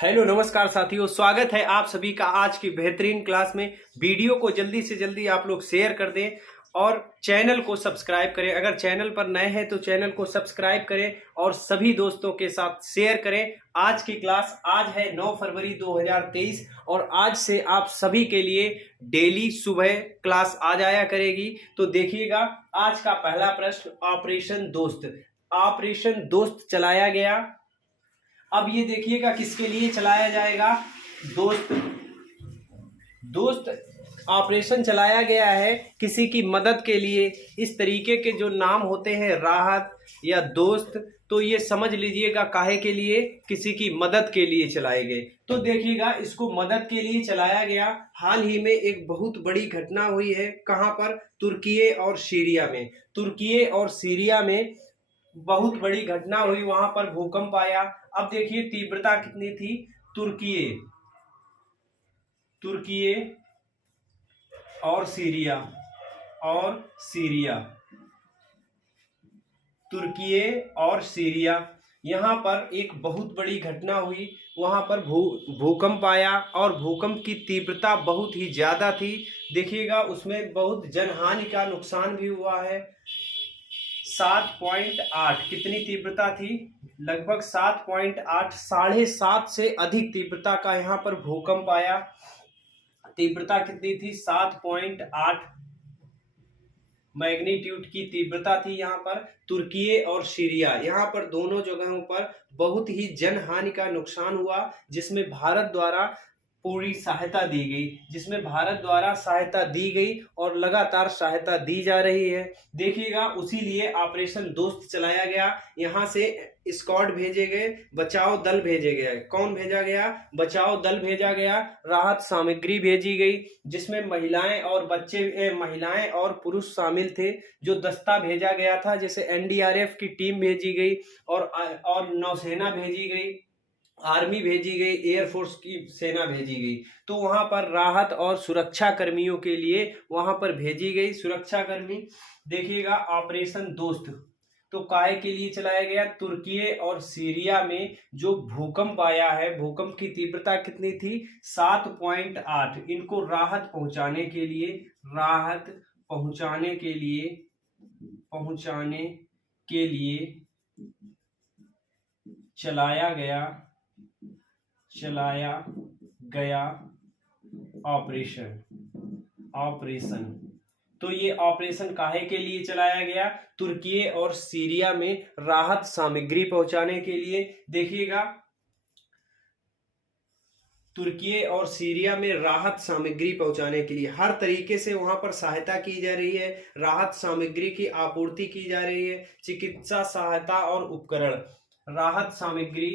Hello नमस्कार साथियों, स्वागत है आप सभी का आज की बेहतरीन क्लास में। वीडियो को जल्दी से जल्दी आप लोग शेयर कर दें और चैनल को सब्सक्राइब करें। अगर चैनल पर नए हैं तो चैनल को सब्सक्राइब करें और सभी दोस्तों के साथ शेयर करें। आज की क्लास आज है 9 फरवरी 2023 और आज से आप सभी के लिए डेली सुबह क्लास आ जाया करेगी। तो देखिएगा, आज का पहला प्रश्न ऑपरेशन दोस्त। ऑपरेशन दोस्त चलाया गया। अब ये देखिएगा किसके लिए चलाया जाएगा। दोस्त दोस्त ऑपरेशन चलाया गया है किसी की मदद के लिए। इस तरीके के जो नाम होते हैं राहत या दोस्त, तो ये समझ लीजिएगा काहे के लिए, किसी की मदद के लिए चलाए गए। तो देखिएगा इसको मदद के लिए चलाया गया। हाल ही में एक बहुत बड़ी घटना हुई है। कहां पर? तुर्की और सीरिया में। तुर्की और सीरिया में बहुत बड़ी घटना हुई, वहां पर भूकंप आया। अब देखिए तीव्रता कितनी थी। तुर्की तुर्की और सीरिया तुर्की और सीरिया, यहाँ पर एक बहुत बड़ी घटना हुई। वहां पर भूकंप आया और भूकंप की तीव्रता बहुत ही ज्यादा थी। देखिएगा उसमें बहुत जनहानि का नुकसान भी हुआ है। 7.8 कितनी तीव्रता थी? लगभग 7.8, 7.5 से अधिक तीव्रता का यहाँ पर भूकंप आया। तीव्रता कितनी थी? 7.8 मैग्नीट्यूड की तीव्रता थी यहाँ पर। तुर्की और सीरिया, यहाँ पर दोनों जगहों पर बहुत ही जनहानि का नुकसान हुआ, जिसमें भारत द्वारा पूरी सहायता दी गई और लगातार सहायता दी जा रही है। देखिएगा उसी लिए ऑपरेशन दोस्त चलाया गया। यहाँ से स्क्वाड भेजे गए, बचाव दल भेजे गए। कौन भेजा गया? बचाव दल भेजा गया। राहत सामग्री भेजी गई, जिसमें महिलाएं और पुरुष शामिल थे। जो दस्ता भेजा गया था, जैसे एनडीआरएफ की टीम भेजी गई और नौसेना भेजी गई, आर्मी भेजी गई, एयरफोर्स की सेना भेजी गई। तो वहां पर राहत और सुरक्षा कर्मियों के लिए वहां पर भेजी गई सुरक्षा कर्मी। देखिएगा ऑपरेशन दोस्त तो काहे के लिए चलाया गया? तुर्की और सीरिया में जो भूकंप आया है, भूकंप की तीव्रता कितनी थी? 7.8। इनको राहत पहुंचाने के लिए चलाया गया ऑपरेशन। तो ये ऑपरेशन काहे के लिए चलाया गया? तुर्की और सीरिया में राहत सामग्री पहुंचाने के लिए। देखिएगा तुर्की और सीरिया में राहत सामग्री पहुंचाने के लिए हर तरीके से वहां पर सहायता की जा रही है। राहत सामग्री की आपूर्ति की जा रही है। चिकित्सा सहायता और उपकरण, राहत सामग्री,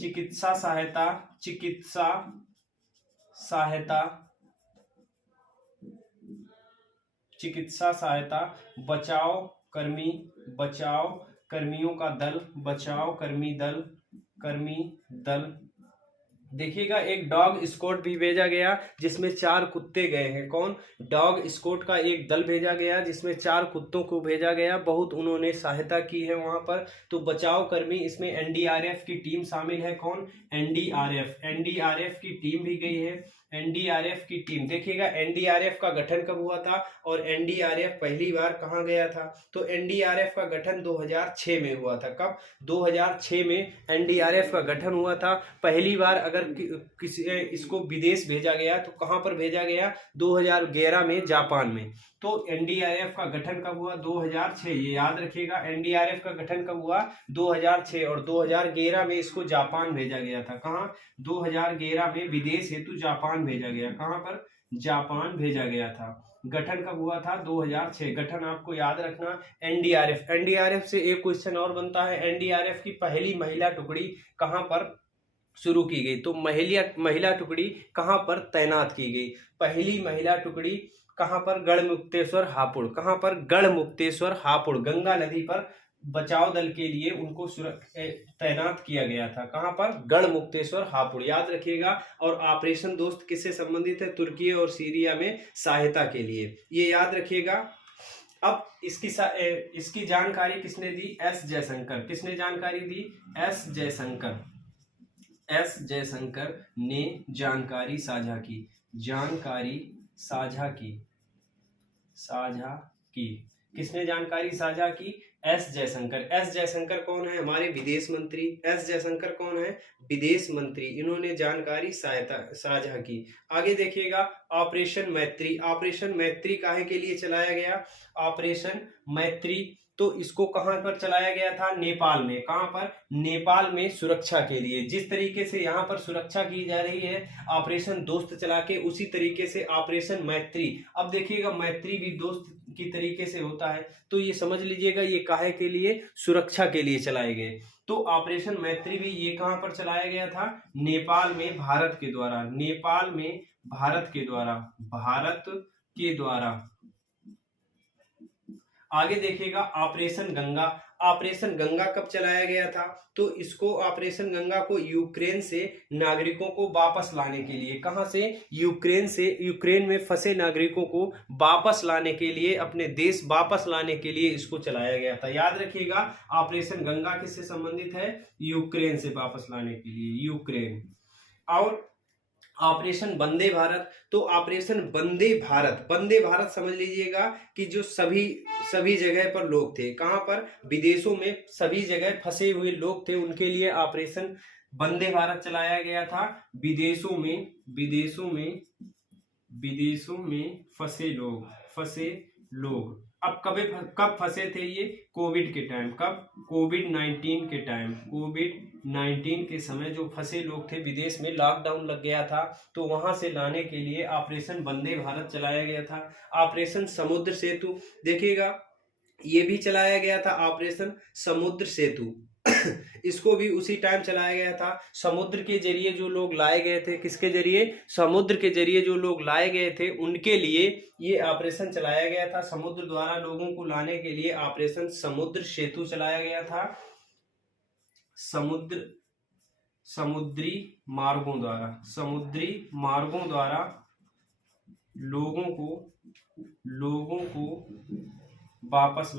चिकित्सा सहायता, बचाव कर्मियों का दल, कर्मी दल। देखिएगा एक डॉग स्क्वाड भी भेजा गया, जिसमें 4 कुत्ते गए हैं। कौन? डॉग स्क्वाड का एक दल भेजा गया, जिसमें 4 कुत्तों को भेजा गया। बहुत उन्होंने सहायता की है वहां पर। तो बचाव कर्मी, इसमें एनडीआरएफ की टीम शामिल है। कौन? एनडीआरएफ की टीम भी गई है। एनडीआरएफ की टीम, देखिएगा एनडीआरएफ का गठन कब हुआ था और एनडीआरएफ पहली बार कहां गया था? तो एनडीआरएफ का गठन 2006 में हुआ था। कब? 2006 में एनडीआरएफ का गठन हुआ था। पहली बार अगर किसी इसको विदेश भेजा गया तो कहां पर भेजा गया? 2011 में जापान में। तो एनडीआरएफ का गठन कब हुआ? 2006। ये याद रखिएगा, एनडीआरएफ का गठन कब हुआ? 2006। और 2011 में इसको जापान भेजा गया था। कहां? 2011 में विदेश हेतु जापान भेजा गया। कहां पर? जापान भेजा गया था। गठन कब हुआ था? 2006। गठन आपको याद रखना। एनडीआरएफ से एक क्वेश्चन और बनता है। एनडीआरएफ की पहली महिला टुकड़ी कहां पर शुरू की गई? तो महिला टुकड़ी कहां पर तैनात की गई? पहली महिला टुकड़ी कहां पर? गढ़मुक्तेश्वर हापुड़। कहां पर? गढ़मुक्तेश्वर हापुड़, गंगा नदी पर बचाव दल के लिए उनको तैनात किया गया था। कहां पर? गढ़मुक्तेश्वर हापुड़, याद रखिएगा। और ऑपरेशन दोस्त किससे संबंधित है? तुर्की और सीरिया में सहायता के लिए, ये याद रखिएगा। अब इसकी जानकारी किसने दी? एस जयशंकर। किसने जानकारी दी? एस जयशंकर। एस जयशंकर ने जानकारी साझा की। जानकारी साझा की। साझा की। किसने जानकारी साझा की? एस जयशंकर। एस जयशंकर कौन है? हमारे विदेश मंत्री। एस जयशंकर कौन है? विदेश मंत्री। इन्होंने जानकारी साझा की। आगे देखिएगा, ऑपरेशन मैत्री। ऑपरेशन मैत्री काहे के लिए चलाया गया? ऑपरेशन मैत्री तो इसको कहां पर चलाया गया था? नेपाल में। कहां पर? नेपाल में सुरक्षा के लिए। जिस तरीके से यहां पर सुरक्षा की जा रही है ऑपरेशन दोस्त चला के, उसी तरीके से ऑपरेशन मैत्री। अब देखिएगा, मैत्री भी दोस्त की तरीके से होता है, तो ये समझ लीजिएगा ये काहे के लिए? सुरक्षा के लिए चलाए गए। तो ऑपरेशन मैत्री भी ये कहां पर चलाया गया था? नेपाल में, भारत के द्वारा। नेपाल में भारत के द्वारा। भारत के द्वारा। आगे देखिएगा, ऑपरेशन गंगा। ऑपरेशन गंगा कब चलाया गया था? तो इसको ऑपरेशन गंगा को यूक्रेन से नागरिकों को वापस लाने के लिए। कहां से? यूक्रेन से। यूक्रेन में फंसे नागरिकों को वापस लाने के लिए, अपने देश वापस लाने के लिए इसको चलाया गया था। याद रखिएगा, ऑपरेशन गंगा किससे संबंधित है? यूक्रेन से वापस लाने के लिए, यूक्रेन। और ऑपरेशन वंदे भारत, तो ऑपरेशन वंदे भारत, वंदे भारत समझ लीजिएगा कि जो सभी जगह पर लोग थे, कहां पर? विदेशों में सभी जगह फंसे हुए लोग थे, उनके लिए ऑपरेशन वंदे भारत चलाया गया था। विदेशों में फंसे लोग। अब कब फंसे थे ये? कोविड के टाइम। कब? कोविड-19 के टाइम। कोविड-19 के समय जो फंसे लोग थे विदेश में, लॉकडाउन लग गया था, तो वहां से लाने के लिए ऑपरेशन वंदे भारत चलाया गया था। ऑपरेशन समुद्र सेतु देखिएगा, ये भी चलाया गया था, ऑपरेशन समुद्र सेतु। इसको भी उसी टाइम चलाया गया था। समुद्र के जरिए जो लोग लाए गए थे, किसके जरिए? समुद्र के जरिए जो लोग लाए गए थे उनके लिए ये ऑपरेशन चलाया गया था। समुद्र द्वारा लोगों को लाने के लिए ऑपरेशन समुद्र सेतु चलाया गया था। समुद्री मार्गों द्वारा लोगों को वापस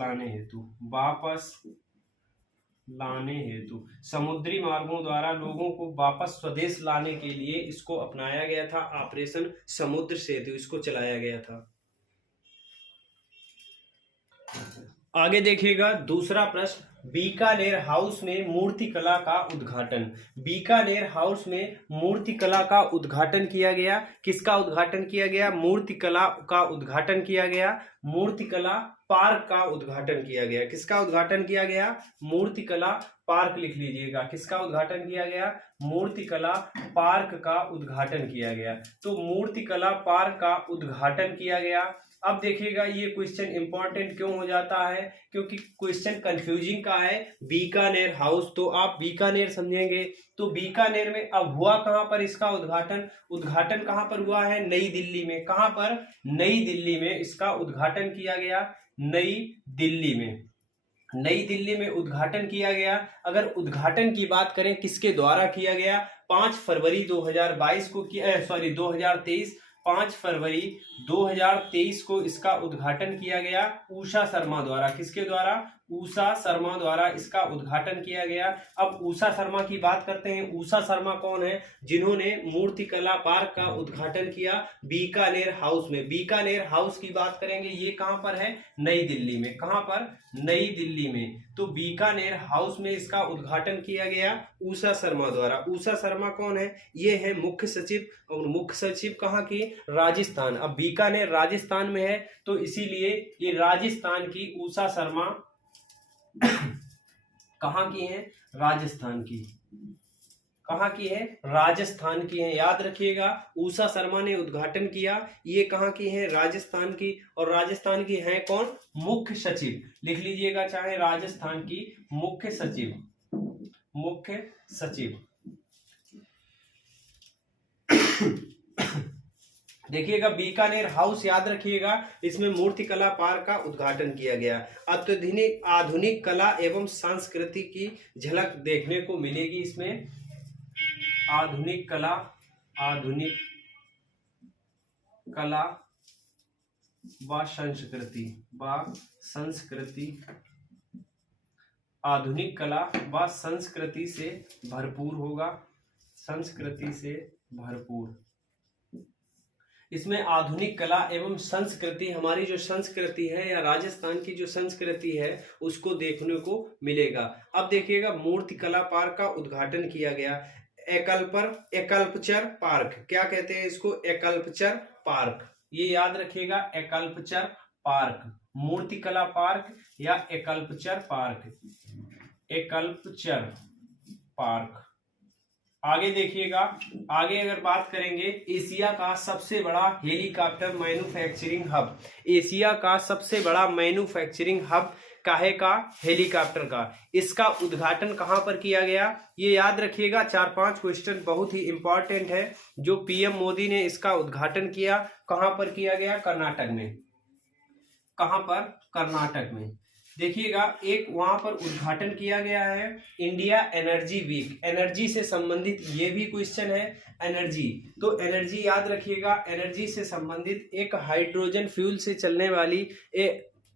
लाने हेतु समुद्री मार्गों द्वारा लोगों को वापस स्वदेश लाने के लिए इसको अपनाया गया था। ऑपरेशन समुद्र सेतु इसको चलाया गया था। आगे देखिएगा, दूसरा प्रश्न, बीकानेर हाउस में मूर्तिकला का उद्घाटन। बीकानेर हाउस में मूर्तिकला का उद्घाटन किया गया। किसका उद्घाटन किया गया? मूर्तिकला का उद्घाटन किया गया। मूर्तिकला पार्क का उद्घाटन किया गया। किसका उद्घाटन किया गया? मूर्तिकला पार्क लिख लीजिएगा। किसका उद्घाटन किया गया? मूर्तिकला पार्क का उद्घाटन किया गया। तो मूर्तिकला पार्क का उद्घाटन किया गया। अब देखिएगा, ये क्वेश्चन इंपॉर्टेंट क्यों हो जाता है? क्योंकि क्वेश्चन कंफ्यूजिंग का है। बीकानेर हाउस, तो आप बीकानेर समझेंगे, तो बीकानेर में अब हुआ कहां पर इसका उद्घाटन कहां पर हुआ है? नई दिल्ली में। कहां पर? नई दिल्ली में इसका उद्घाटन किया गया। नई दिल्ली में उद्घाटन किया गया। अगर उद्घाटन की बात करें किसके द्वारा किया गया? 5 फरवरी 2022 को 2023 5 फरवरी 2023 को इसका उद्घाटन किया गया उषा शर्मा द्वारा। किसके द्वारा? उषा शर्मा द्वारा इसका उद्घाटन किया गया। अब उषा शर्मा की बात करते हैं। उषा शर्मा कौन है? जिन्होंने मूर्तिकला पार्क का उद्घाटन किया बीकानेर हाउस में। बीकानेर हाउस की बात करेंगे, ये कहां पर है? नई दिल्ली में। कहां पर? नई दिल्ली में। तो बीकानेर हाउस में इसका उद्घाटन किया गया उषा शर्मा द्वारा। उषा शर्मा कौन है? ये है मुख्य सचिव, और मुख्य सचिव कहां की? राजस्थान। अब बीकानेर राजस्थान में है, तो इसीलिए ये राजस्थान की उषा शर्मा कहां की है? राजस्थान की। कहां की है? राजस्थान की है। याद रखिएगा, उषा शर्मा ने उद्घाटन किया। ये कहां की है? राजस्थान की। और राजस्थान की है कौन? मुख्य सचिव। लिख लीजिएगा, चाहे राजस्थान की मुख्य सचिव। देखिएगा, बीकानेर हाउस याद रखिएगा, इसमें मूर्तिकला पार्क का उद्घाटन किया गया। अत्याधुनिक आधुनिक कला एवं संस्कृति की झलक देखने को मिलेगी इसमें। आधुनिक कला व संस्कृति, आधुनिक कला व संस्कृति से भरपूर होगा, संस्कृति से भरपूर। इसमें आधुनिक कला एवं संस्कृति, हमारी जो संस्कृति है या राजस्थान की जो संस्कृति है उसको देखने को मिलेगा। अब देखिएगा, मूर्ति कला पार्क का उद्घाटन किया गया। एकल्पचर पार्क, क्या कहते हैं इसको? एकल्पचर पार्क, ये याद रखिएगा, एकल्पचर पार्क, मूर्ति कला पार्क या एकल्पचर पार्क, एकल्पचर पार्क। आगे देखिएगा, आगे अगर बात करेंगे, एशिया का सबसे बड़ा हेलीकॉप्टर मैन्युफैक्चरिंग हब, एशिया का सबसे बड़ा मैन्युफैक्चरिंग हब काहे का? हेलीकॉप्टर का। इसका उद्घाटन कहां पर किया गया? ये याद रखिएगा, 4-5 क्वेश्चन बहुत ही इंपॉर्टेंट है। जो पीएम मोदी ने इसका उद्घाटन किया, कहां पर किया गया? कर्नाटक में। कहां पर? कर्नाटक में। देखिएगा, एक वहां पर उद्घाटन किया गया है। इंडिया एनर्जी वीक, एनर्जी से संबंधित ये भी क्वेश्चन है, एनर्जी, तो एनर्जी याद रखिएगा, एनर्जी से संबंधित एक हाइड्रोजन फ्यूल से चलने वाली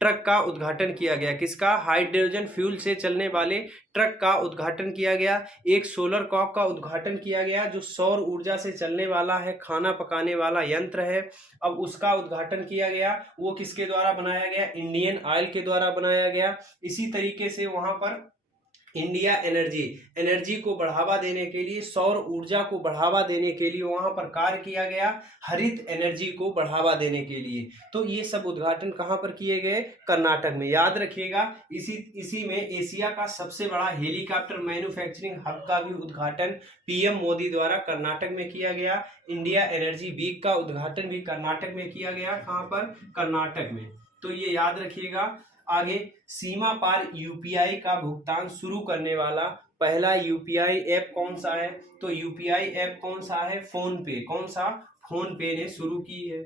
ट्रक का उद्घाटन किया गया। किसका? हाइड्रोजन फ्यूल से चलने वाले ट्रक का उद्घाटन किया गया। एक सोलर कॉक का उद्घाटन किया गया जो सौर ऊर्जा से चलने वाला है, खाना पकाने वाला यंत्र है। अब उसका उद्घाटन किया गया, वो किसके द्वारा बनाया गया? इंडियन ऑयल के द्वारा बनाया गया। इसी तरीके से वहां पर इंडिया एनर्जी, एनर्जी को बढ़ावा देने के लिए, सौर ऊर्जा को बढ़ावा देने के लिए वहां पर कार्य किया गया, हरित एनर्जी को बढ़ावा देने के लिए। तो ये सब उद्घाटन कहां पर किए गए? कर्नाटक में। याद रखिएगा, इसी में एशिया का सबसे बड़ा हेलीकॉप्टर मैन्युफैक्चरिंग हब का भी उद्घाटन पीएम मोदी द्वारा कर्नाटक में किया गया। इंडिया एनर्जी वीक का उद्घाटन भी कर्नाटक में किया गया। कहां पर? कर्नाटक में। तो ये याद रखिएगा। आगे, सीमा पार यूपीआई का भुगतान शुरू करने वाला पहला यूपीआई ऐप कौन सा है? तो यूपीआई ऐप कौन सा है? फोन पे। कौन सा? फोन पे ने शुरू की है,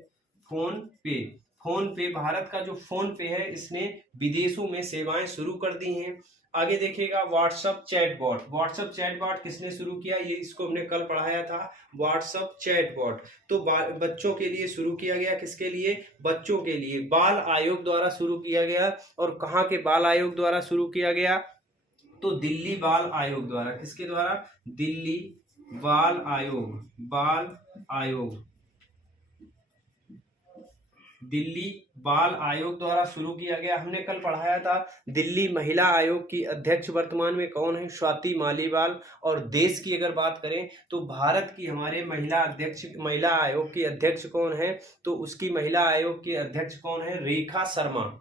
फोन पे। फोन पे, भारत का जो फोन पे है, इसने विदेशों में सेवाएं शुरू कर दी हैं। आगे देखिएगा, व्हाट्सएप चैटबॉट, व्हाट्सएप चैटबॉट किसने शुरू किया? ये इसको हमने कल पढ़ाया था, व्हाट्सएप चैटबॉट। तो बच्चों के लिए शुरू किया गया। किसके लिए? बच्चों के लिए। बाल आयोग द्वारा शुरू किया गया। और कहाँ के बाल आयोग द्वारा शुरू किया गया? तो दिल्ली बाल आयोग द्वारा। किसके द्वारा? दिल्ली बाल आयोग, बाल आयोग, दिल्ली बाल आयोग द्वारा शुरू किया गया। हमने कल पढ़ाया था, दिल्ली महिला आयोग की अध्यक्ष वर्तमान में कौन है? स्वाति मालीवाल। और देश की अगर बात करें तो भारत की हमारे महिला आयोग की अध्यक्ष कौन है? तो उसकी महिला आयोग की अध्यक्ष कौन है? रेखा शर्मा।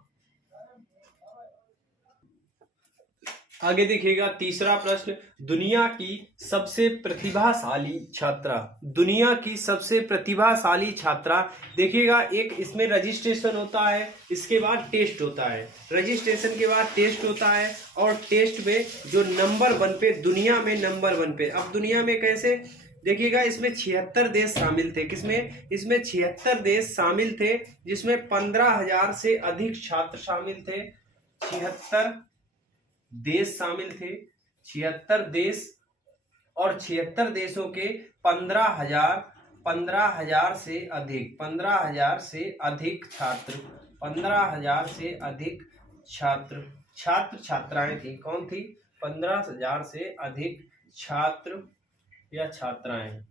आगे देखिएगा, तीसरा प्रश्न, दुनिया की सबसे प्रतिभाशाली छात्रा, दुनिया की सबसे प्रतिभाशाली छात्रा। देखिएगा, एक इसमें रजिस्ट्रेशन होता है, इसके बाद टेस्ट होता है, रजिस्ट्रेशन के बाद टेस्ट होता है, और टेस्ट में जो नंबर 1 पे, दुनिया में नंबर 1 पे। अब दुनिया में कैसे? देखिएगा, इसमें 76 देश शामिल थे। किसमें? इसमें 76 देश शामिल थे, जिसमें 15,000 से अधिक छात्र शामिल थे। 76 देश शामिल थे, 76 देश, और 76 देशों के 15,000 से अधिक, 15,000 से अधिक छात्र, 15,000 से अधिक छात्राएं थी। कौन थी? 15,000 से अधिक छात्र या छात्राएं,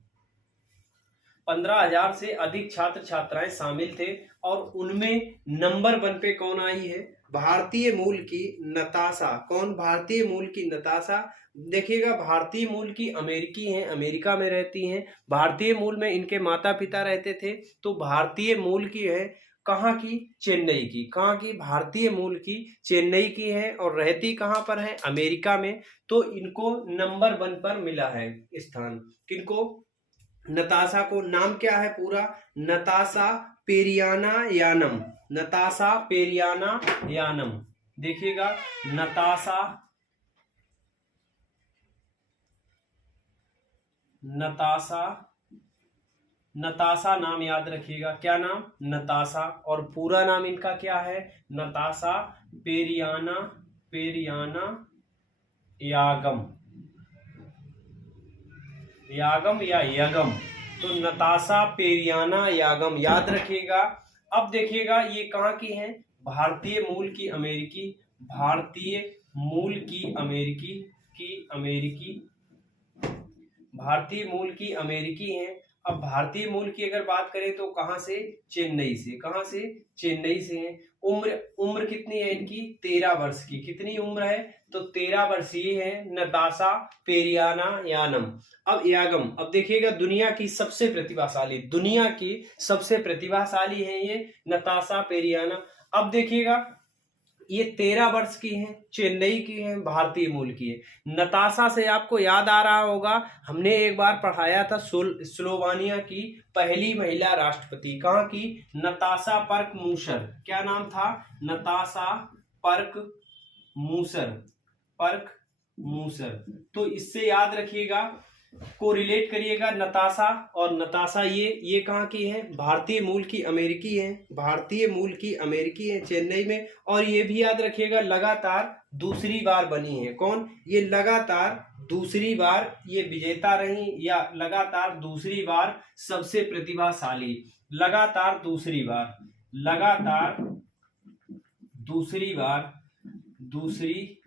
15,000 से अधिक छात्र छात्राएं शामिल थे। और उनमें नंबर 1 पे कौन आई है? भारतीय मूल की नताशा। कौन? भारतीय मूल की नताशा। देखिएगा, भारतीय मूल की अमेरिकी हैं, अमेरिका में रहती हैं। भारतीय मूल में इनके माता पिता रहते थे। तो भारतीय मूल की है, कहाँ की? चेन्नई की। कहाँ की? भारतीय मूल की चेन्नई की है, और रहती कहाँ पर है? अमेरिका में। तो इनको नंबर 1 पर मिला है स्थान। किनको? नताशा को। नाम क्या है पूरा? नताशा पेरियाना यानम, नताशा पेरियाना यानम। देखिएगा, नताशा नाम याद रखिएगा। क्या नाम? नताशा। और पूरा नाम इनका क्या है? नताशा पेरियाना यागम, यागम या यगम। तो नताशा पेरियाना यागम याद रखिएगा। अब देखिएगा ये कहाँ की है, भारतीय मूल की अमेरिकी, भारतीय मूल की अमेरिकी भारतीय मूल की अमेरिकी हैं। अब भारतीय मूल की अगर बात करें तो कहां से, चेन्नई से, कहां से, चेन्नई से हैं। उम्र उम्र कितनी है इनकी, 13 वर्ष की, कितनी उम्र है, तो 13 वर्षीय है नताशा पेरियानायानम। अब यागम, अब देखिएगा दुनिया की सबसे प्रतिभाशाली, दुनिया की सबसे प्रतिभाशाली है ये नताशा पेरियाना। अब देखिएगा ये 13 वर्ष की हैं, चेन्नई की हैं, भारतीय मूल की है। नताशा से आपको याद आ रहा होगा, हमने एक बार पढ़ाया था स्लोवानिया की पहली महिला राष्ट्रपति, कहाँ की, नताशा पर्क मूसर, क्या नाम था, नताशा पर्क मूसर, पर्क मूसर। तो इससे याद रखिएगा, को रिलेट करिएगा नताशा और नताशा, ये कहाँ की है, भारतीय मूल की अमेरिकी है, भारतीय मूल की अमेरिकी है, चेन्नई में। और ये भी याद रखिएगा लगातार दूसरी बार बनी है, कौन, ये लगातार दूसरी बार ये विजेता रही, या लगातार दूसरी बार सबसे प्रतिभाशाली, लगातार दूसरी बार, लगातार दूसरी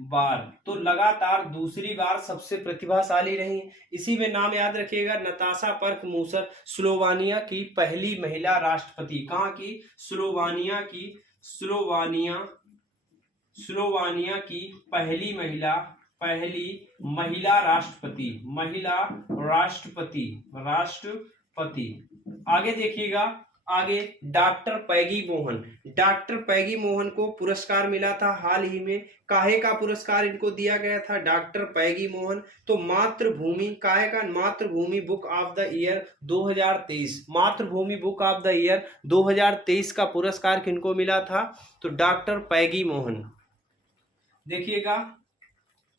बार, तो लगातार दूसरी बार सबसे प्रतिभाशाली रही। इसी में नाम याद रखिएगा, नताशा पर्क मूसर, स्लोवानिया की पहली महिला राष्ट्रपति, कहाँ की, स्लोवानिया की, स्लोवानिया की पहली महिला राष्ट्रपति। आगे देखिएगा, आगे डॉक्टर पैगी मोहन, डॉक्टर पैगी मोहन को पुरस्कार मिला था हाल ही में, काहे का पुरस्कार इनको दिया गया था, डॉक्टर पैगी मोहन, तो मातृभूमि, काहे का, मातृभूमि बुक ऑफ द ईयर 2023, मातृभूमि बुक ऑफ द ईयर 2023 का पुरस्कार किनको मिला था, तो डॉक्टर पैगी मोहन। देखिएगा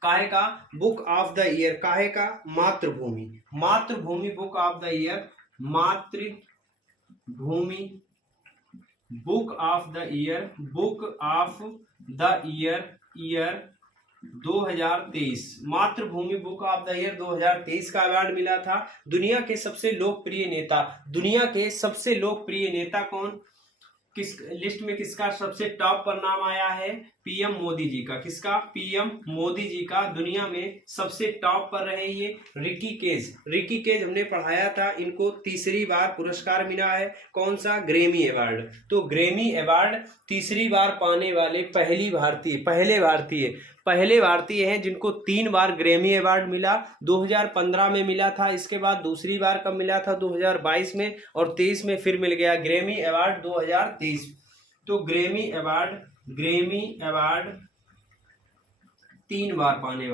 काहे का, बुक ऑफ द ईयर, काहे का, मातृभूमि, मातृभूमि बुक ऑफ द ईयर, मातृभूमि book of the year, book of the year 2023, मातृभूमि बुक ऑफ द ईयर 2023 का अवार्ड मिला था। दुनिया के सबसे लोकप्रिय नेता, दुनिया के सबसे लोकप्रिय नेता कौन, किस लिस्ट में किसका सबसे टॉप पर नाम आया है, पीएम मोदी जी का, किसका, पीएम मोदी जी का दुनिया में सबसे टॉप पर रहे ये रिकी केज, रिकी केज हमने पढ़ाया था, इनको तीसरी बार पुरस्कार मिला है, कौन सा, ग्रेमी अवार्ड। तो ग्रेमी अवार्ड तीसरी बार पाने वाले पहले भारतीय हैं जिनको 3 बार ग्रेमी अवार्ड मिला। 2015 में मिला था, इसके बाद दूसरी बार कब मिला था, 2022 में, और 23 में फिर मिल गया ग्रेमी अवार्ड 2023। तो ग्रेमी अवार्ड 3 बार पाने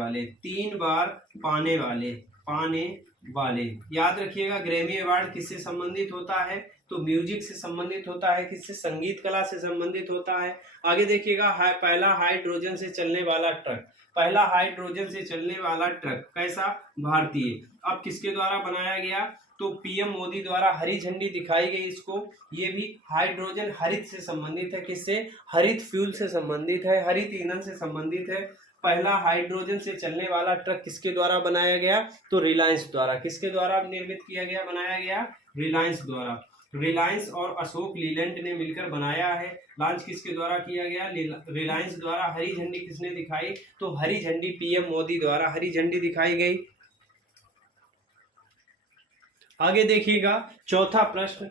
वाले, याद रखिएगा। ग्रेमी अवार्ड किससे संबंधित होता है, तो म्यूजिक से संबंधित होता है, किससे, संगीत कला से संबंधित होता है। आगे देखिएगा, पहला हाइड्रोजन से चलने वाला ट्रक, पहला हाइड्रोजन से चलने वाला ट्रक कैसा, भारतीय। अब किसके द्वारा बनाया गया, तो पीएम मोदी द्वारा हरी झंडी दिखाई गई इसको। ये भी हाइड्रोजन हरित से संबंधित है, किससे, हरित फ्यूल से संबंधित है, हरित ईंधन से संबंधित है। पहला हाइड्रोजन से चलने वाला ट्रक किसके द्वारा बनाया गया, तो रिलायंस द्वारा, किसके द्वारा निर्मित किया गया, बनाया गया, रिलायंस द्वारा। रिलायंस और अशोक लीलैंड ने मिलकर बनाया है। लॉन्च किसके द्वारा किया गया, रिलायंस द्वारा। हरी झंडी किसने दिखाई, तो हरी झंडी पीएम मोदी द्वारा हरी झंडी दिखाई गई। आगे देखिएगा, चौथा प्रश्न,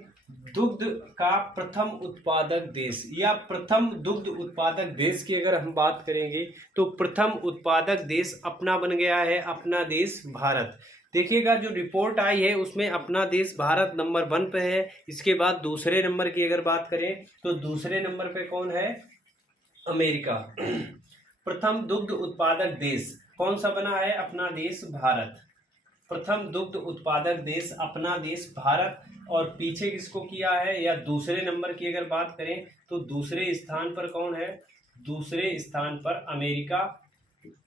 दुग्ध का प्रथम उत्पादक देश, या प्रथम दुग्ध उत्पादक देश की अगर हम बात करेंगे तो प्रथम उत्पादक देश अपना बन गया है, अपना देश भारत। देखिएगा जो रिपोर्ट आई है उसमें अपना देश भारत नंबर 1 पे है। इसके बाद दूसरे नंबर की अगर बात करें तो दूसरे नंबर पे कौन है, अमेरिका। प्रथम दुग्ध उत्पादक देश कौन सा बना है, अपना देश भारत। प्रथम दुग्ध उत्पादक देश अपना देश भारत। और पीछे किसको किया है, या दूसरे नंबर की अगर बात करें तो दूसरे स्थान पर कौन है, दूसरे स्थान पर अमेरिका।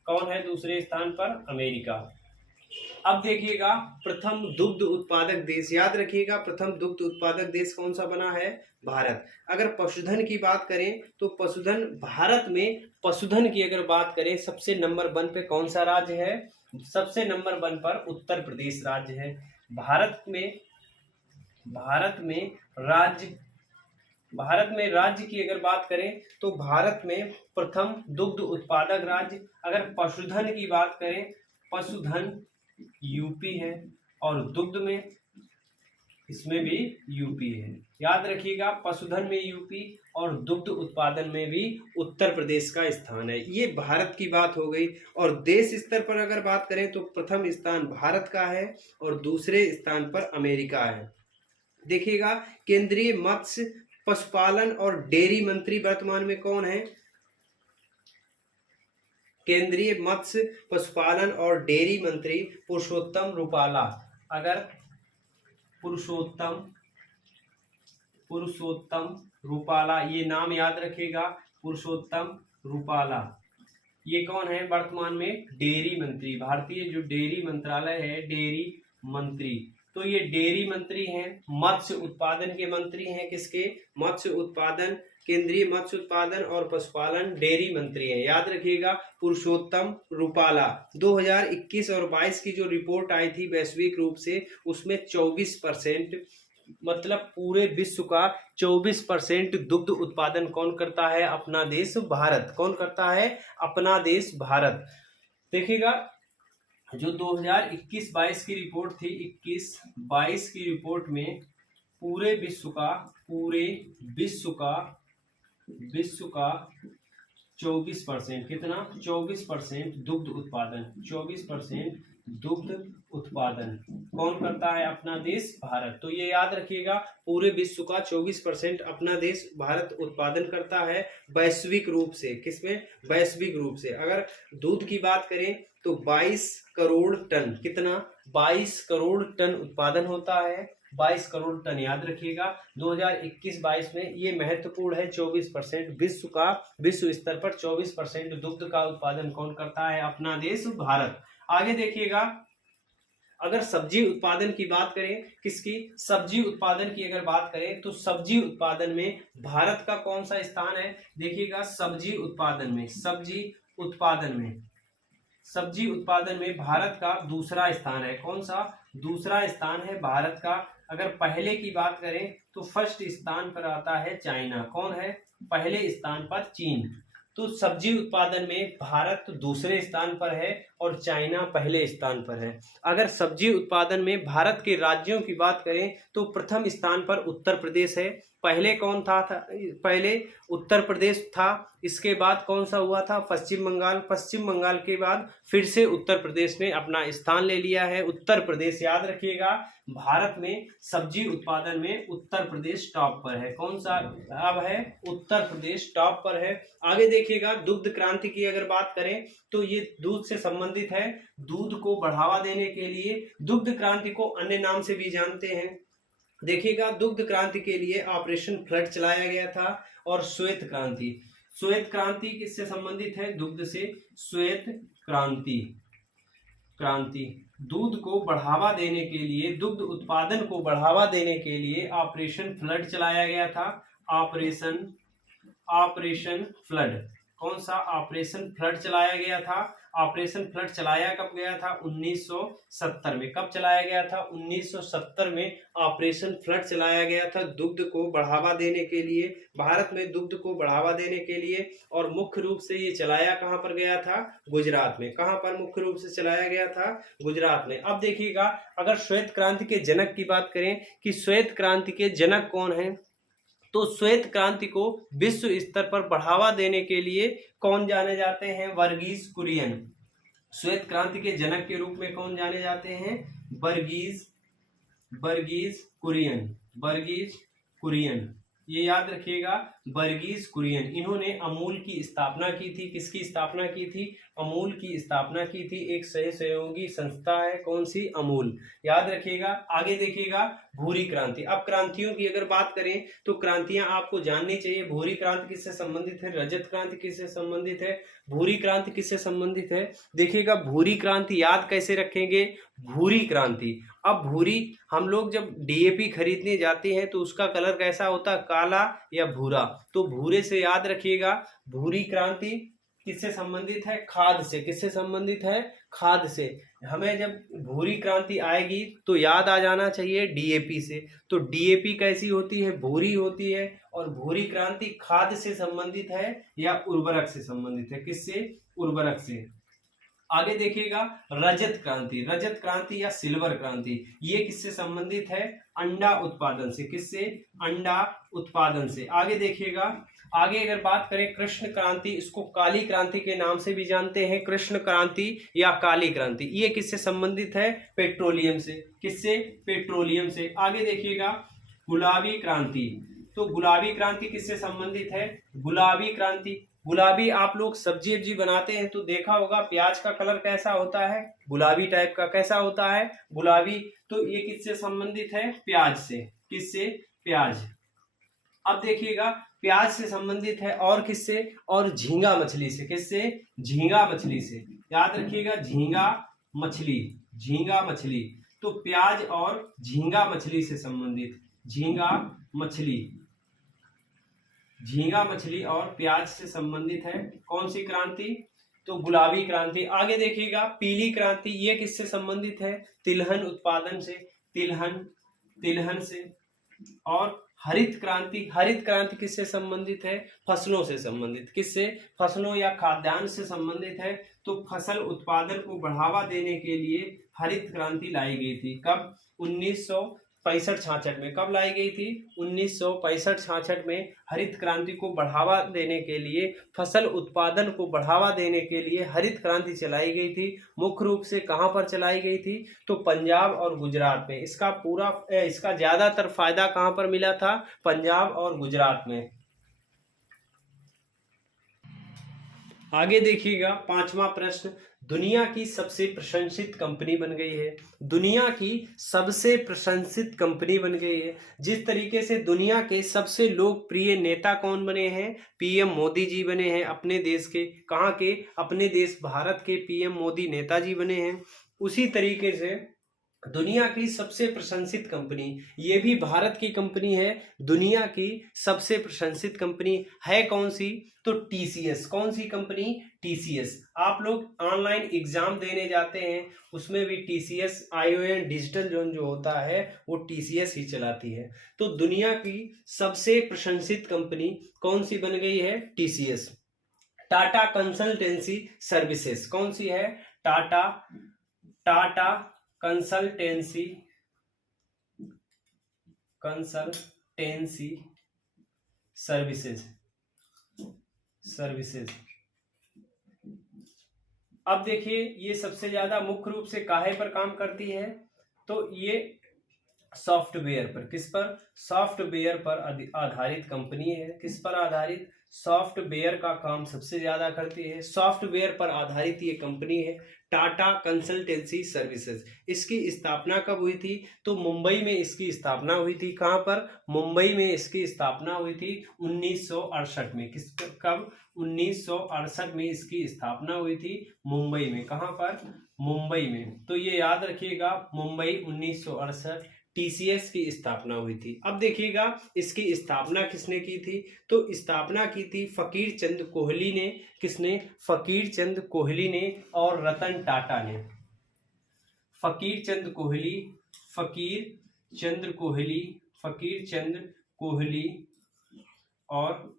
कौन है दूसरे स्थान पर, अमेरिका। अब देखिएगा प्रथम दुग्ध उत्पादक देश, याद रखिएगा प्रथम दुग्ध उत्पादक देश कौन सा बना है, भारत। अगर पशुधन की बात करें तो पशुधन, भारत में पशुधन की अगर बात करें सबसे नंबर 1 पे कौन सा राज्य है, सबसे नंबर 1 पर उत्तर प्रदेश राज्य है। भारत में राज्य भारत में राज्य की अगर बात करें तो भारत में प्रथम दुग्ध उत्पादक राज्य, अगर पशुधन की बात करें, पशुधन यूपी है, और दुग्ध में इसमें भी यूपी है। याद रखिएगा, पशुधन में यूपी और दुग्ध उत्पादन में भी उत्तर प्रदेश का स्थान है। ये भारत की बात हो गई। और देश स्तर पर अगर बात करें तो प्रथम स्थान भारत का है और दूसरे स्थान पर अमेरिका है। देखिएगा, केंद्रीय मत्स्य पशुपालन और डेयरी मंत्री वर्तमान में कौन है? केंद्रीय मत्स्य पशुपालन और डेयरी मंत्री पुरुषोत्तम रूपाला। अगर पुरुषोत्तम रूपाला, ये नाम याद रखिएगा, पुरुषोत्तम रूपाला। ये कौन है वर्तमान में? डेयरी मंत्री। भारतीय जो डेयरी मंत्रालय है, डेयरी मंत्री, तो ये डेयरी मंत्री हैं। मत्स्य उत्पादन के मंत्री हैं किसके? मत्स्य उत्पादन, केंद्रीय मत्स्य उत्पादन और पशुपालन डेयरी मंत्री हैं। याद रखिएगा, पुरुषोत्तम रूपाला। 2021 और 22 की जो रिपोर्ट आई थी वैश्विक रूप से, उसमें 24%, मतलब पूरे विश्व का 24% दुग्ध उत्पादन कौन करता है? अपना देश भारत। कौन करता है? अपना देश भारत। देखिएगा, जो 2021-22 की रिपोर्ट थी, 21-22 की रिपोर्ट में पूरे विश्व का 24%, कितना? 24% दुग्ध उत्पादन, 24% दुग्ध उत्पादन कौन करता है? अपना देश भारत। तो ये याद रखिएगा, पूरे विश्व का 24% अपना देश भारत उत्पादन करता है वैश्विक रूप से। किसमें? वैश्विक रूप से। अगर दूध की बात करें तो 22 करोड़ टन, कितना? 22 करोड़ टन उत्पादन होता है। 22 करोड़ टन याद रखिएगा। 2021-22 में ये महत्वपूर्ण है, 24%। विश्व स्तर पर 24% दुग्ध का उत्पादन कौन करता है? अपना देश भारत। आगे देखिएगा, अगर सब्जी उत्पादन की बात करें, किसकी? सब्जी उत्पादन की अगर बात करें तो सब्जी उत्पादन में भारत का कौन सा स्थान है? देखिएगा, सब्जी उत्पादन में भारत का दूसरा स्थान है। कौन सा? दूसरा स्थान है भारत का। अगर पहले की बात करें तो फर्स्ट स्थान पर आता है चाइना। कौन है पहले स्थान पर? चीन। तो सब्जी उत्पादन में भारत दूसरे स्थान पर है और चाइना पहले स्थान पर है। अगर सब्जी उत्पादन में भारत के राज्यों की बात करें तो प्रथम स्थान पर उत्तर प्रदेश है। पहले कौन था? पहले उत्तर प्रदेश था, इसके बाद कौन सा हुआ था? पश्चिम बंगाल। पश्चिम बंगाल के बाद फिर से उत्तर प्रदेश ने अपना स्थान ले लिया है। उत्तर प्रदेश याद रखिएगा, भारत में सब्जी उत्पादन में उत्तर प्रदेश टॉप पर है। कौन सा अब है? उत्तर प्रदेश टॉप पर है। आगे देखिएगा, दुग्ध क्रांति की अगर बात करें तो ये दूध से संबंधित है। दूध को बढ़ावा देने के लिए दुग्ध क्रांति को अन्य नाम से भी जानते हैं। देखिएगा, दुग्ध क्रांति के लिए ऑपरेशन फ्लड चलाया गया था। और श्वेत क्रांति किससे संबंधित है? दुग्ध से। श्वेत क्रांति दूध को बढ़ावा देने के लिए, दुग्ध उत्पादन को बढ़ावा देने के लिए ऑपरेशन फ्लड चलाया गया था। Operation flood. कौन सा? ऑपरेशन फ्लड चलाया गया था। ऑपरेशन फ्लड चलाया कब गया था? 1970 में। कब चलाया गया था? 1970 में ऑपरेशन फ्लड चलाया गया था दुग्ध को बढ़ावा देने के लिए, भारत में दुग्ध को बढ़ावा देने के लिए। और मुख्य रूप से ये चलाया कहां पर गया था? गुजरात में। कहां पर मुख्य रूप से चलाया गया था? गुजरात में। अब देखिएगा, अगर श्वेत क्रांति के जनक की बात करें कि श्वेत क्रांति के जनक कौन है, तो श्वेत क्रांति को विश्व स्तर पर बढ़ावा देने के लिए कौन जाने जाते हैं? वर्गीज कुरियन। श्वेत क्रांति के जनक के रूप में कौन जाने जाते हैं? वर्गीज कुरियन। ये याद रखिएगा, वर्गीज कुरियन। इन्होंने अमूल की स्थापना की थी। किसकी स्थापना की थी? अमूल की स्थापना की थी। एक सहयोगी संस्था है, कौन सी? अमूल। याद रखिएगा। आगे देखिएगा, भूरी क्रांति। अब क्रांतियों की अगर बात करें तो क्रांतियां आपको जाननी चाहिए। भूरी क्रांति किससे संबंधित है? रजत क्रांति किससे संबंधित है? भूरी क्रांति किससे संबंधित है? देखिएगा, भूरी क्रांति याद कैसे रखेंगे? भूरी क्रांति। अब भूरी, हम लोग जब डीएपी खरीदने जाते हैं तो उसका कलर कैसा होता है? काला या भूरा। तो भूरे से याद रखिएगा भूरी क्रांति। किससे संबंधित है? खाद से। किससे संबंधित है? खाद से। हमें जब भूरी क्रांति आएगी तो याद आ जाना चाहिए डीएपी से। तो डीएपी कैसी होती है? भूरी होती है। और भूरी क्रांति खाद से संबंधित है या उर्वरक से संबंधित है? किससे? उर्वरक से। आगे देखिएगा रजत क्रांति। रजत क्रांति या सिल्वर क्रांति ये किससे संबंधित है? अंडा उत्पादन से। किससे? अंडा उत्पादन से। आगे देखिएगा, आगे अगर बात करें कृष्ण क्रांति, इसको काली क्रांति के नाम से भी जानते हैं, कृष्ण क्रांति या काली क्रांति, ये किससे संबंधित है? पेट्रोलियम से। किससे? पेट्रोलियम से। आगे देखिएगा गुलाबी क्रांति। तो गुलाबी क्रांति किससे संबंधित है? गुलाबी क्रांति। गुलाबी आप लोग सब्जी वब्जी बनाते हैं तो देखा होगा प्याज का कलर कैसा होता है? गुलाबी टाइप का। कैसा होता है? गुलाबी। तो ये किससे संबंधित है? प्याज से। किससे? प्याज। अब देखिएगा प्याज से संबंधित है और किससे? और झींगा मछली से। किससे? झींगा मछली से। याद रखिएगा झींगा मछली। झींगा मछली। तो प्याज और झींगा मछली से संबंधित। झींगा मछली। झींगा मछली और प्याज से संबंधित है कौन सी क्रांति? तो गुलाबी क्रांति। आगे देखिएगा पीली क्रांति, ये किससे संबंधित है? तिलहन उत्पादन से। तिलहन से। और हरित क्रांति। हरित क्रांति किससे संबंधित है? फसलों से संबंधित। किससे? फसलों या खाद्यान्न से संबंधित है। तो फसल उत्पादन को बढ़ावा देने के लिए हरित क्रांति लाई गई थी। कब? 1965-66 में। कब लाई गई थी? 1965-66 में हरित क्रांति को बढ़ावा देने के लिए, फसल उत्पादन को बढ़ावा देने के लिए हरित क्रांति चलाई गई थी। मुख्य रूप से कहां पर चलाई गई थी? तो पंजाब और गुजरात में। इसका ज्यादातर फायदा कहां पर मिला था? पंजाब और गुजरात में। आगे देखिएगा पांचवा प्रश्न, दुनिया की सबसे प्रशंसित कंपनी बन गई है। दुनिया की सबसे प्रशंसित कंपनी बन गई है। जिस तरीके से दुनिया के सबसे लोकप्रिय नेता कौन बने हैं? पीएम मोदी जी बने हैं अपने देश के। कहाँ के? अपने देश भारत के पीएम मोदी नेताजी बने हैं। उसी तरीके से दुनिया की सबसे प्रशंसित कंपनी, ये भी भारत की कंपनी है। दुनिया की सबसे प्रशंसित कंपनी है कौन सी? तो टीसीएस। कौन सी कंपनी? टीसीएस। आप लोग ऑनलाइन एग्जाम देने जाते हैं उसमें भी टीसीएस आईओएन डिजिटल जोन जो होता है वो टीसीएस ही चलाती है। तो दुनिया की सबसे प्रशंसित कंपनी कौन सी बन गई है? टीसीएस। टाटा कंसल्टेंसी सर्विसेज कौन सी है? Tata consultancy services. अब देखिए ये सबसे ज्यादा मुख्य रूप से काहे पर काम करती है? तो ये सॉफ्टवेयर पर। किस पर? सॉफ्टवेयर पर आधारित कंपनी है। किस पर आधारित? सॉफ्टवेयर का काम सबसे ज्यादा करती है। सॉफ्टवेयर पर आधारित ये कंपनी है टाटा कंसल्टेंसी सर्विसेज। इसकी स्थापना कब हुई थी? तो मुंबई में इसकी स्थापना हुई थी। कहां पर? मुंबई में इसकी स्थापना हुई थी 1968 में। कब? 1968 में इसकी स्थापना हुई थी मुंबई में। कहां पर? मुंबई में। तो ये याद रखिएगा मुंबई 1968 टीसीएस की स्थापना हुई थी। अब देखिएगा इसकी स्थापना किसने की थी? तो स्थापना की थी फकीर चंद कोहली ने। किसने? फकीर चंद कोहली ने और रतन टाटा ने। फकीर चंद कोहली और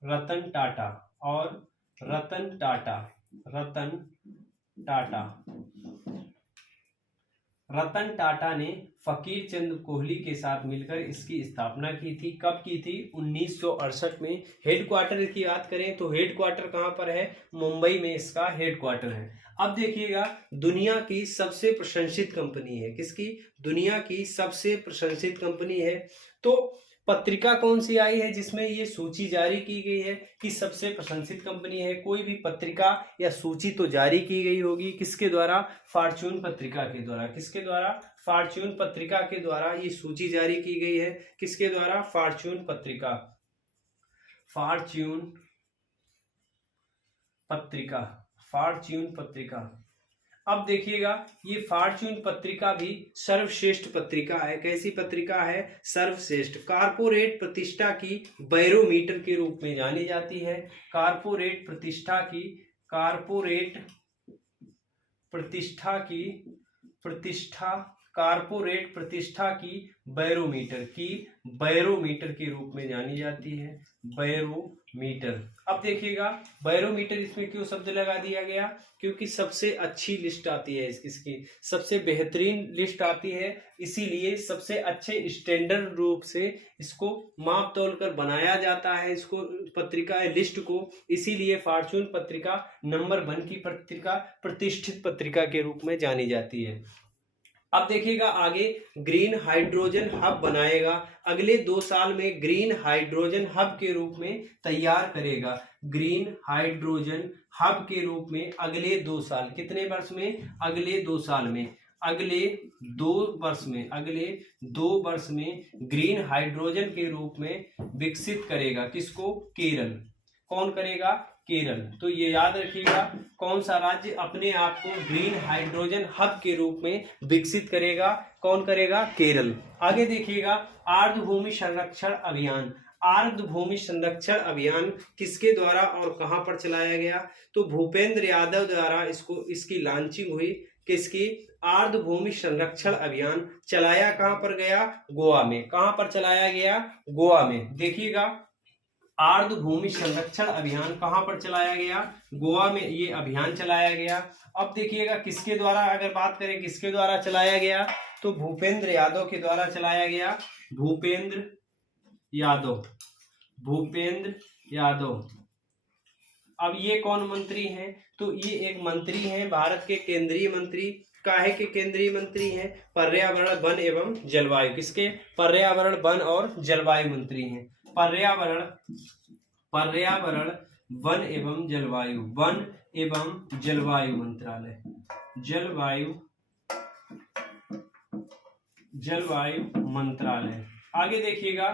रतन टाटा ने फकीर चंद कोहली के साथ मिलकर इसकी स्थापना की थी। कब की थी? 1968 में। हेडक्वार्टर की बात करें तो हेडक्वार्टर कहां पर है? मुंबई में इसका हेडक्वार्टर है। अब देखिएगा दुनिया की सबसे प्रशंसित कंपनी है। किसकी? दुनिया की सबसे प्रशंसित कंपनी है। तो पत्रिका कौन सी आई है जिसमें ये सूची जारी की गई है कि सबसे प्रशंसित कंपनी है? कोई भी पत्रिका या सूची तो जारी की गई होगी। किसके द्वारा? फॉर्च्यून पत्रिका के द्वारा। किसके द्वारा? फॉर्च्यून पत्रिका के द्वारा ये सूची जारी की गई है। किसके द्वारा? फॉर्च्यून पत्रिका। अब देखिएगा ये फॉर्च्यून पत्रिका भी सर्वश्रेष्ठ पत्रिका है। कैसी पत्रिका है? सर्वश्रेष्ठ। कारपोरेट प्रतिष्ठा की बैरोमीटर के रूप में जानी जाती है। कारपोरेट प्रतिष्ठा कारपोरेट प्रतिष्ठा कारपोरेट प्रतिष्ठा की बैरोमीटर के रूप में जानी जाती है, बैरोमीटर। अब देखिएगा बैरोमीटर इसमें क्यों शब्द लगा दिया गया, क्योंकि सबसे अच्छी लिस्ट आती है इसकी, सबसे बेहतरीन लिस्ट आती है, इसीलिए सबसे अच्छे स्टैंडर्ड रूप से इसको माप तोल कर बनाया जाता है, इसको पत्रिका लिस्ट को, इसीलिए फॉर्च्यून पत्रिका नंबर 1 की पत्रिका प्रतिष्ठित पत्रिका के रूप में जानी जाती है। अब देखिएगा आगे ग्रीन हाइड्रोजन हब बनाएगा, अगले 2 साल में ग्रीन हाइड्रोजन हब के रूप में तैयार करेगा, ग्रीन हाइड्रोजन हब के रूप में अगले 2 साल, कितने वर्ष में, अगले 2 साल में, अगले 2 वर्ष में ग्रीन हाइड्रोजन के रूप में विकसित करेगा, किसको, केरल। कौन करेगा, केरल। तो ये याद रखिएगा कौन सा राज्य अपने आप को ग्रीन हाइड्रोजन हब के रूप में विकसित करेगा, कौन करेगा, केरल। आगे देखिएगा आर्द्रभूमि संरक्षण अभियान, आर्द्रभूमि संरक्षण अभियान किसके द्वारा और कहां पर चलाया गया, तो भूपेंद्र यादव द्वारा इसकी लॉन्चिंग हुई, किसकी, आर्द्रभूमि संरक्षण अभियान। चलाया कहां पर गया, गोवा में। कहां पर चलाया गया, गोवा में। देखिएगा आर्द्रभूमि संरक्षण अभियान कहां पर चलाया गया, गोवा में ये अभियान चलाया गया। अब देखिएगा किसके द्वारा, अगर बात करें किसके द्वारा चलाया गया, तो भूपेंद्र यादव के द्वारा चलाया गया, भूपेंद्र यादव। अब ये कौन मंत्री हैं, तो ये एक मंत्री हैं, भारत के केंद्रीय मंत्री। काहे के केंद्रीय मंत्री हैं, पर्यावरण वन एवं जलवायु, किसके, पर्यावरण वन और जलवायु मंत्री हैं, पर्यावरण वन एवं जलवायु मंत्रालय, जलवायु मंत्रालय। आगे देखिएगा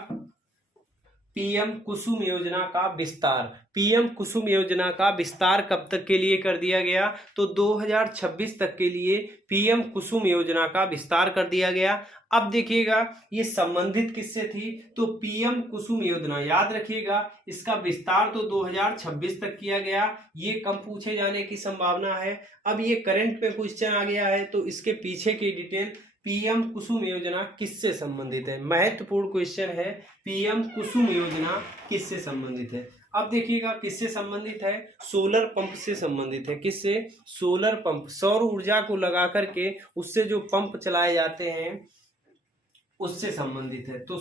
पीएम कुसुम योजना का विस्तार, पीएम कुसुम योजना का विस्तार कब तक के लिए कर दिया गया, तो 2026 तक के लिए पीएम कुसुम योजना का विस्तार कर दिया गया। अब देखिएगा ये संबंधित किससे थी, तो पीएम कुसुम योजना, याद रखिएगा इसका विस्तार तो 2026 तक किया गया, ये कम पूछे जाने की संभावना है। अब ये करंट में क्वेश्चन आ गया है, तो इसके पीछे की डिटेल, पीएम कुसुम योजना किससे संबंधित है, महत्वपूर्ण क्वेश्चन है, पीएम कुसुम योजना किससे संबंधित है। अब देखिएगा किससे संबंधित है, सोलर पंप से संबंधित है, किससे, सोलर पंप, सौर ऊर्जा को लगा करके उससे जो पंप चलाए जाते हैं उससे संबंधित है। तो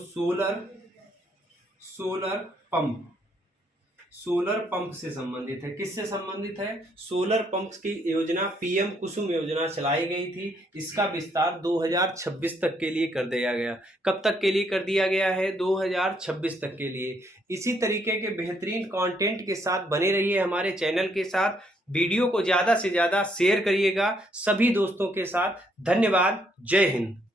सोलर पंप से संबंधित है, किससे संबंधित है, सोलर पंप की योजना पीएम कुसुम योजना चलाई गई थी, इसका विस्तार 2026 तक के लिए कर दिया गया। कब तक के लिए कर दिया गया है, 2026 तक के लिए। इसी तरीके के बेहतरीन कंटेंट के साथ बने रहिए हमारे चैनल के साथ, वीडियो को ज्यादा से ज्यादा शेयर करिएगा सभी दोस्तों के साथ। धन्यवाद, जय हिंद।